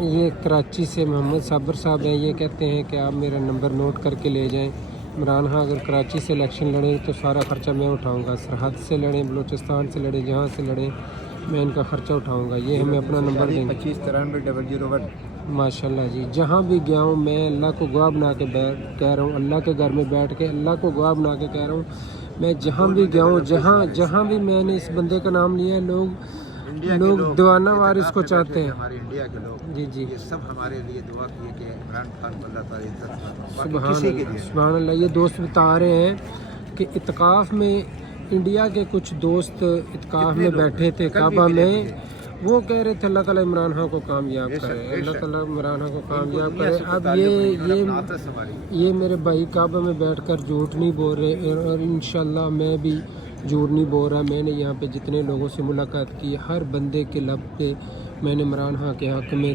یہ کراچی سے محمد صابر صاحب ہیں، یہ کہتے ہیں کہ آپ میرا نمبر نوٹ کر کے لے جائیں۔ عمران خان اگر کراچی سے الیکشن لڑیں تو سارا خرچہ میں اٹھاؤں گا، سرحد سے لڑیں، بلوچستان سے لڑیں، جہاں سے لڑیں میں ان کا خرچہ اٹھاؤں گا۔ یہ ہمیں اپنا نمبر دیں گے۔ 2593 ماشاء اللہ جی، جہاں بھی گیا ہوں میں اللہ کو گواہ بنا کے کہہ رہا ہوں، اللہ کے گھر میں بیٹھ کے اللہ کو گواہ بنا کے کہہ رہا ہوں، میں جہاں بھی گیا ہوں، جہاں بھی میں نے اس بندے کا نام لیا ہے، لوگ دیوانہ وارث کو چاہتے ہیں۔ ہمارے انڈیا کے لوگ جی جی، یہ سب ہمارے لیے دعا کیے کہ عمران خان کو اللہ تعالیٰ عزت سبحان اللہ سبحان اللہ۔ یہ دوست بتا رہے ہیں کہ اتقاف میں انڈیا کے کچھ دوست اتقاف میں بیٹھے تھے کعبہ میں، وہ کہہ رہے تھے اللہ تعالیٰ عمران خان کو کامیاب کرے، اللہ تعالیٰ عمران خان کو کامیاب کرے۔ اب یہ میرے بھائی کعبہ میں بیٹھ کر جھوٹ نہیں بول رہے، اور انشاءاللہ میں بھی جھوٹ نہیں بول رہا۔ میں نے یہاں پہ جتنے لوگوں سے ملاقات کی، ہر بندے کے لب پہ میں نے عمران خان کے حق میں